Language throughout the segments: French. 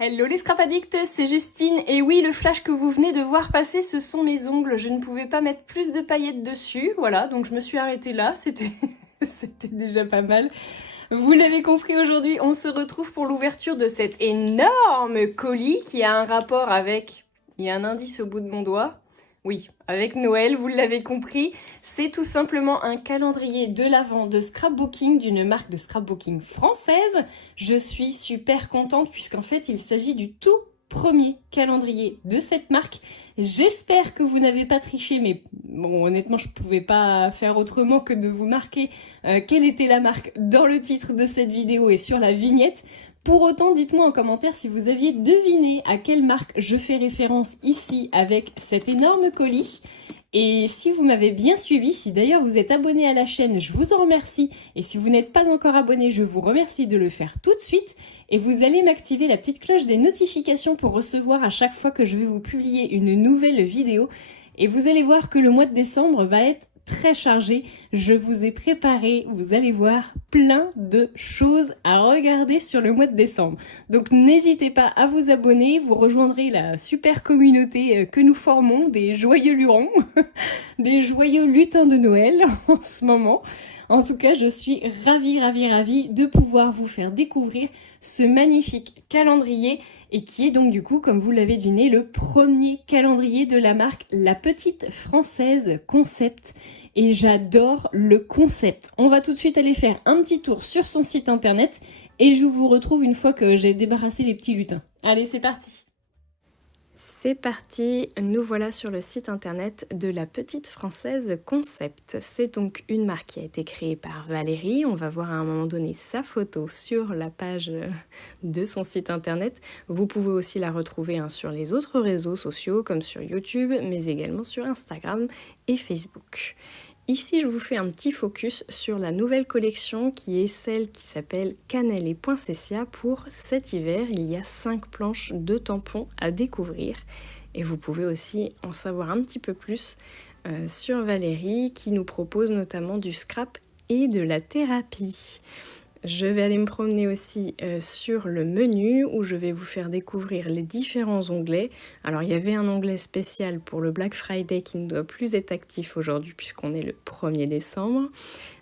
Hello les scrap addicts, c'est Justine et oui, le flash que vous venez de voir passer, ce sont mes ongles. Je ne pouvais pas mettre plus de paillettes dessus, voilà, donc je me suis arrêtée là, c'était c'était déjà pas mal. Vous l'avez compris, aujourd'hui, on se retrouve pour l'ouverture de cet énorme colis qui a un rapport avec... Il y a un indice au bout de mon doigt. Oui, avec Noël, vous l'avez compris, c'est tout simplement un calendrier de l'Avent de scrapbooking d'une marque de scrapbooking française. Je suis super contente puisqu'en fait, il s'agit du tout premier calendrier de cette marque. J'espère que vous n'avez pas triché, mais bon, honnêtement, je pouvais pas faire autrement que de vous marquer quelle était la marque dans le titre de cette vidéo et sur la vignette. Pour autant, dites-moi en commentaire si vous aviez deviné à quelle marque je fais référence ici avec cet énorme colis. Et si vous m'avez bien suivi, si d'ailleurs vous êtes abonné à la chaîne, je vous en remercie. Et si vous n'êtes pas encore abonné, je vous remercie de le faire tout de suite. Et vous allez m'activer la petite cloche des notifications pour recevoir à chaque fois que je vais vous publier une nouvelle vidéo. Et vous allez voir que le mois de décembre va être très chargé. Je vous ai préparé, vous allez voir, plein de choses à regarder sur le mois de décembre. Donc n'hésitez pas à vous abonner, vous rejoindrez la super communauté que nous formons, des joyeux lurons, des joyeux lutins de Noël en ce moment. En tout cas, je suis ravie de pouvoir vous faire découvrir ce magnifique calendrier et qui est donc du coup, comme vous l'avez deviné, le premier calendrier de la marque La Petite Française Concept. Et j'adore le concept. On va tout de suite aller faire un petit tour sur son site internet et je vous retrouve une fois que j'ai débarrassé les petits lutins. Allez, c'est parti! C'est parti, nous voilà sur le site internet de La Petite Française Concept. C'est donc une marque qui a été créée par Valérie. On va voir à un moment donné sa photo sur la page de son site internet. Vous pouvez aussi la retrouver sur les autres réseaux sociaux comme sur YouTube, mais également sur Instagram et Facebook. Ici, je vous fais un petit focus sur la nouvelle collection qui est celle qui s'appelle Cannelle et Poinsettia. Pour cet hiver, il y a 5 planches de tampons à découvrir. Et vous pouvez aussi en savoir un petit peu plus sur Valérie qui nous propose notamment du scrap et de la thérapie. Je vais aller me promener aussi sur le menu où je vais vous faire découvrir les différents onglets. Alors il y avait un onglet spécial pour le Black Friday qui ne doit plus être actif aujourd'hui puisqu'on est le 1er décembre.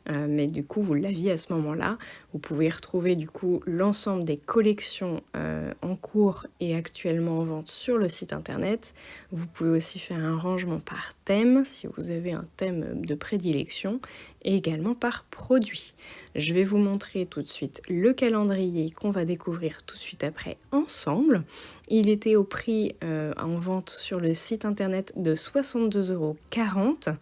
Mais du coup vous l'aviez à ce moment-là. Vous pouvez retrouver du coup l'ensemble des collections en cours et actuellement en vente sur le site internet. Vous pouvez aussi faire un rangement par thème si vous avez un thème de prédilection et également par produit. Je vais vous montrer tout de suite le calendrier qu'on va découvrir tout de suite après ensemble. Il était au prix en vente sur le site internet de 62,40 €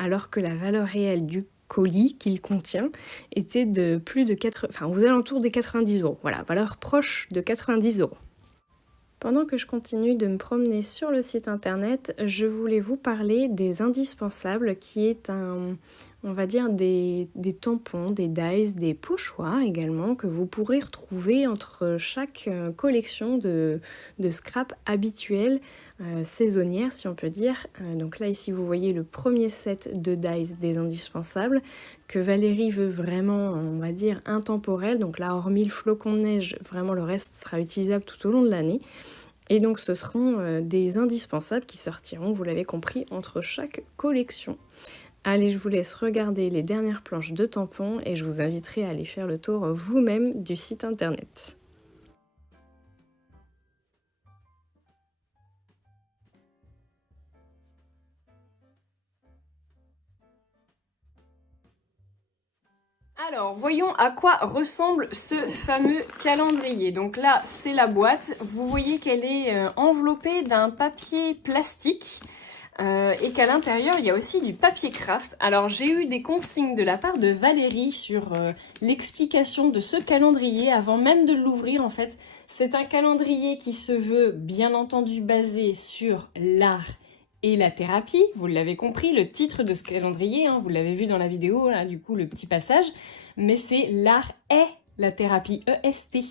alors que la valeur réelle du colis qu'il contient était de plus de aux alentours des 90 €. Voilà, valeur proche de 90 €. Pendant que je continue de me promener sur le site internet, je voulais vous parler des indispensables qui est on va dire des tampons, des dies, des pochoirs également que vous pourrez retrouver entre chaque collection de scrap habituelle, saisonnière si on peut dire. Donc là ici vous voyez le premier set de dies des indispensables que Valérie veut vraiment, on va dire, intemporel. Donc là hormis le flocon de neige, vraiment le reste sera utilisable tout au long de l'année. Et donc ce seront des indispensables qui sortiront, vous l'avez compris, entre chaque collection. Allez, je vous laisse regarder les dernières planches de tampons et je vous inviterai à aller faire le tour vous-même du site internet. Alors, voyons à quoi ressemble ce fameux calendrier. Donc là, c'est la boîte. Vous voyez qu'elle est enveloppée d'un papier plastique. Et qu'à l'intérieur, il y a aussi du papier craft. Alors, j'ai eu des consignes de la part de Valérie sur l'explication de ce calendrier avant même de l'ouvrir, en fait. C'est un calendrier qui se veut, bien entendu, basé sur l'art et la thérapie. Vous l'avez compris, le titre de ce calendrier, vous l'avez vu dans la vidéo, là, du coup, le petit passage. Mais c'est l'art et la thérapie, E-S-T.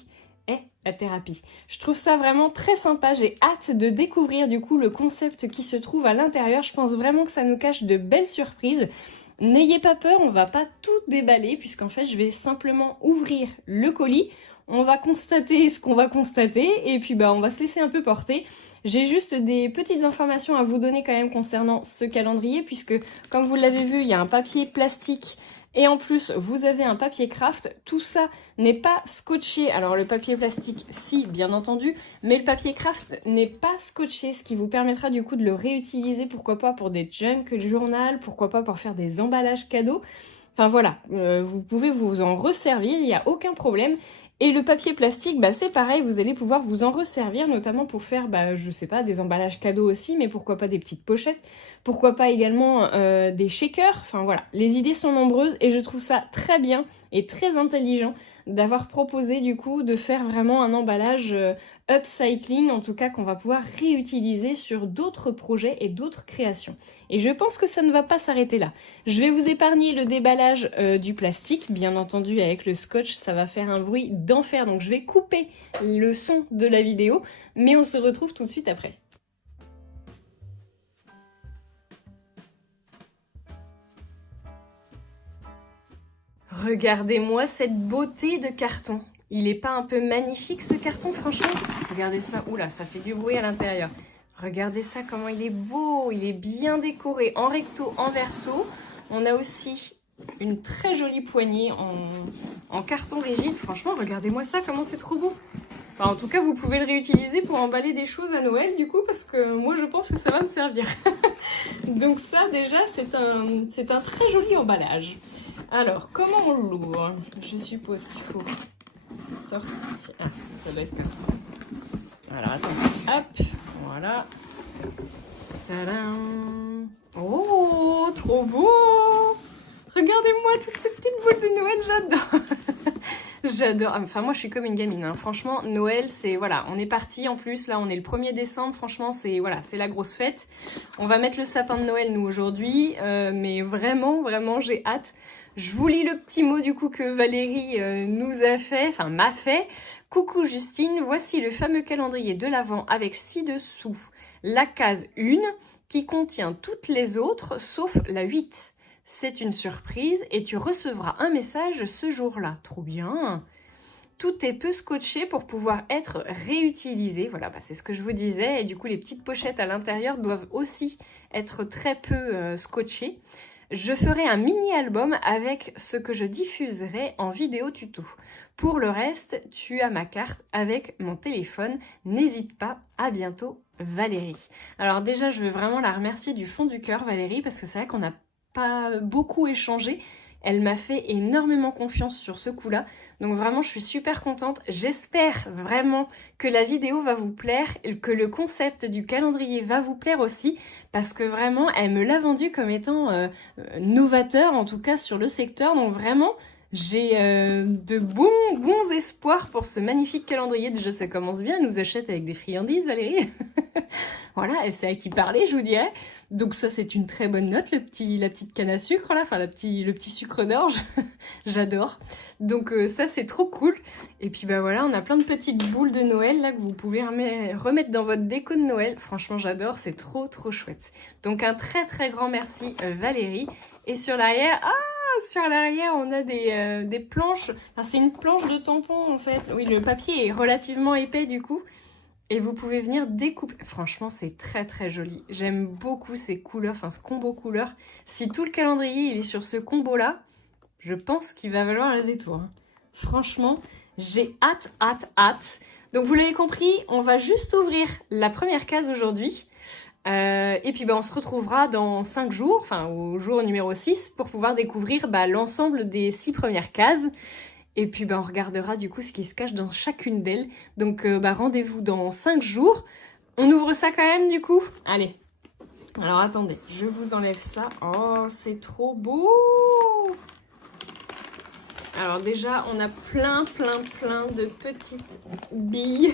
Est la thérapie. Je trouve ça vraiment très sympa, j'ai hâte de découvrir du coup le concept qui se trouve à l'intérieur. Je pense vraiment que ça nous cache de belles surprises. N'ayez pas peur, on va pas tout déballer puisqu'en fait je vais simplement ouvrir le colis. On va constater ce qu'on va constater et puis bah on va se laisser un peu porter. J'ai juste des petites informations à vous donner quand même concernant ce calendrier puisque comme vous l'avez vu, il y a un papier plastique et en plus vous avez un papier craft. Tout ça n'est pas scotché. Alors le papier plastique, si bien entendu, mais le papier craft n'est pas scotché, ce qui vous permettra du coup de le réutiliser, pourquoi pas pour des junk journal, pourquoi pas pour faire des emballages cadeaux. Enfin voilà, vous pouvez vous en resservir, il n'y a aucun problème. Et le papier plastique, bah, c'est pareil, vous allez pouvoir vous en resservir, notamment pour faire, bah, je sais pas, des emballages cadeaux aussi, mais pourquoi pas des petites pochettes, pourquoi pas également des shakers, enfin voilà, les idées sont nombreuses et je trouve ça très bien et très intelligent d'avoir proposé du coup de faire vraiment un emballage upcycling, en tout cas qu'on va pouvoir réutiliser sur d'autres projets et d'autres créations. Et je pense que ça ne va pas s'arrêter là. Je vais vous épargner le déballage du plastique, bien entendu avec le scotch, ça va faire un bruit d'enfer, donc je vais couper le son de la vidéo, mais on se retrouve tout de suite après. Regardez-moi cette beauté de carton. Il est pas un peu magnifique ce carton, franchement? Regardez ça, oula, ça fait du bruit à l'intérieur. Regardez ça, comment il est beau, il est bien décoré en recto, en verso. On a aussi une très jolie poignée en carton rigide. Franchement, regardez-moi ça, comment c'est trop beau. Enfin, en tout cas, vous pouvez le réutiliser pour emballer des choses à Noël, du coup, parce que moi, je pense que ça va me servir. Donc ça, déjà, c'est un très joli emballage. Alors, comment on l'ouvre? Je suppose qu'il faut sortir. Ah, ça doit être comme ça. Alors, attends. Hop, voilà. Tadam! Oh, trop beau! Regardez-moi toutes ces petites boules de Noël, j'adore! J'adore. Enfin, moi, je suis comme une gamine. Hein. Franchement, Noël, c'est... Voilà, on est parti en plus. Là, on est le 1er décembre. Franchement, c'est voilà, c'est la grosse fête. On va mettre le sapin de Noël, nous, aujourd'hui. Mais vraiment, vraiment, j'ai hâte. Je vous lis le petit mot, du coup, que Valérie nous a fait. Enfin, m'a fait. Coucou Justine, voici le fameux calendrier de l'Avent avec ci-dessous la case 1 qui contient toutes les autres, sauf la 8. C'est une surprise et tu recevras un message ce jour-là. Trop bien! Tout est peu scotché pour pouvoir être réutilisé. Voilà, bah c'est ce que je vous disais. Et du coup, les petites pochettes à l'intérieur doivent aussi être très peu scotchées. Je ferai un mini-album avec ce que je diffuserai en vidéo tuto. Pour le reste, tu as ma carte avec mon téléphone. N'hésite pas. À bientôt, Valérie. Alors déjà, je veux vraiment la remercier du fond du cœur, Valérie, parce que c'est vrai qu'on n'a pas beaucoup échangé. Elle m'a fait énormément confiance sur ce coup-là. Donc vraiment, je suis super contente. J'espère vraiment que la vidéo va vous plaire et que le concept du calendrier va vous plaire aussi. Parce que vraiment, elle me l'a vendu comme étant novateur, en tout cas sur le secteur. Donc vraiment, j'ai de bons espoirs pour ce magnifique calendrier. Déjà, ça commence bien. Elle nous achète avec des friandises, Valérie. Voilà, elle sait à qui parler, je vous dirais. Donc ça, c'est une très bonne note, la petite canne à sucre, là, enfin le petit sucre d'orge. J'adore. Donc ça, c'est trop cool. Et puis bah voilà, on a plein de petites boules de Noël, là, que vous pouvez remettre dans votre déco de Noël. Franchement, j'adore, c'est trop chouette. Donc un très grand merci, Valérie. Et sur l'arrière, sur l'arrière, on a des planches. Enfin, c'est une planche de tampon, en fait. Oui, le papier est relativement épais, du coup. Et vous pouvez venir découper. Franchement, c'est très joli. J'aime beaucoup ces couleurs, enfin ce combo couleurs. Si tout le calendrier il est sur ce combo-là, je pense qu'il va valoir le détour. Hein. Franchement, j'ai hâte. Donc vous l'avez compris, on va juste ouvrir la première case aujourd'hui. Et puis on se retrouvera dans 5 jours, enfin au jour numéro 6, pour pouvoir découvrir l'ensemble des 6 premières cases. Et puis on regardera du coup ce qui se cache dans chacune d'elles. Donc rendez-vous dans 5 jours. On ouvre ça quand même du coup? Allez. Alors attendez, je vous enlève ça. Oh, c'est trop beau! Alors déjà, on a plein de petites billes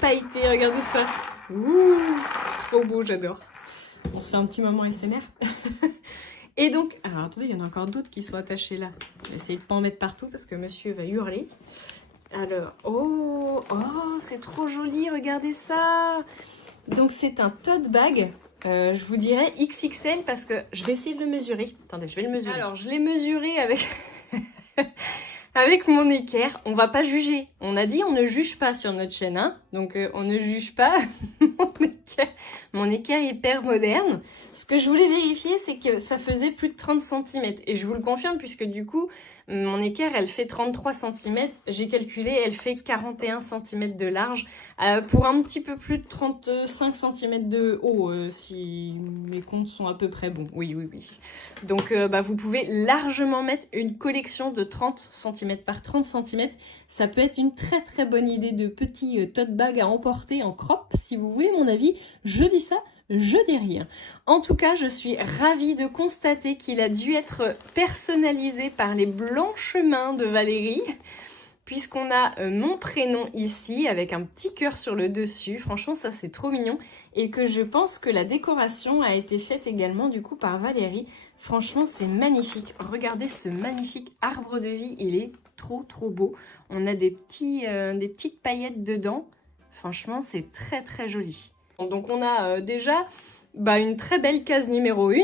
pailletées. Regardez ça. Ouh, trop beau, j'adore. On se fait un petit moment SMR. Et donc, alors attendez, il y en a encore d'autres qui sont attachés là. Je vais essayer de ne pas en mettre partout parce que monsieur va hurler. Alors, oh, c'est trop joli, regardez ça. Donc c'est un tote bag, je vous dirais XXL parce que je vais essayer de le mesurer. Attendez, je vais le mesurer. Alors, je l'ai mesuré avec, avec mon équerre. On va pas juger. On a dit on ne juge pas sur notre chaîne, hein. Donc on ne juge pas mon équerre hyper moderne. Ce que je voulais vérifier, c'est que ça faisait plus de 30 cm. Et je vous le confirme, puisque du coup, mon équerre, elle fait 33 cm. J'ai calculé, elle fait 41 cm de large pour un petit peu plus de 35 cm de haut, si mes comptes sont à peu près bons. Oui, oui, oui. Donc, vous pouvez largement mettre une collection de 30 cm par 30 cm. Ça peut être une très, très bonne idée de petit tote bag à emporter en crop. Si vous voulez mon avis, je dis ça. Je dis rien. En tout cas, je suis ravie de constater qu'il a dû être personnalisé par les blanches mains de Valérie, puisqu'on a mon prénom ici avec un petit cœur sur le dessus. Franchement, ça c'est trop mignon. Et que je pense que la décoration a été faite également du coup par Valérie. Franchement, c'est magnifique. Regardez ce magnifique arbre de vie. Il est trop trop beau. On a des petites paillettes dedans. Franchement, c'est très très joli. Donc on a déjà une très belle case numéro 1.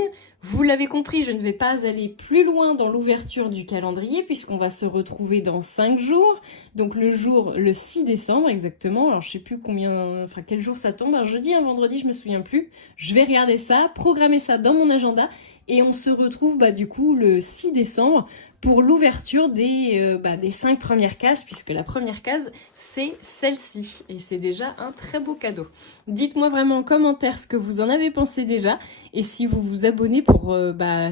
Vous l'avez compris, je ne vais pas aller plus loin dans l'ouverture du calendrier puisqu'on va se retrouver dans 5 jours. Donc le 6 décembre exactement. Alors je sais plus quel jour ça tombe. Un jeudi, un vendredi, je me souviens plus. Je vais regarder ça, programmer ça dans mon agenda et on se retrouve du coup le 6 décembre pour l'ouverture des 5 premières cases, puisque la première case, c'est celle-ci. Et c'est déjà un très beau cadeau. Dites-moi vraiment en commentaire ce que vous en avez pensé déjà, et si vous vous abonnez pour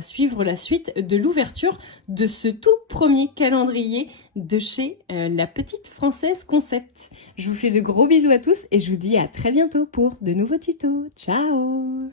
suivre la suite de l'ouverture de ce tout premier calendrier de chez La Petite Française Concept. Je vous fais de gros bisous à tous, et je vous dis à très bientôt pour de nouveaux tutos. Ciao!